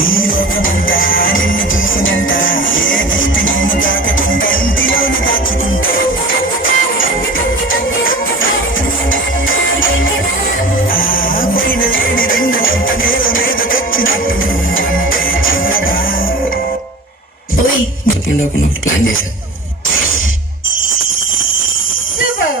ఈ లోకమంతా నిన్ను చూసినంత ఏ దృష్టి నిన్ను తాకకుండా ఇంటిలోన దాచుకుంటా ఆ పైన లేని వెన్నెలంత నేల మీద తెచ్చినట్టు అంటే చిన్నగా ప్లాన్ చేశా. Super.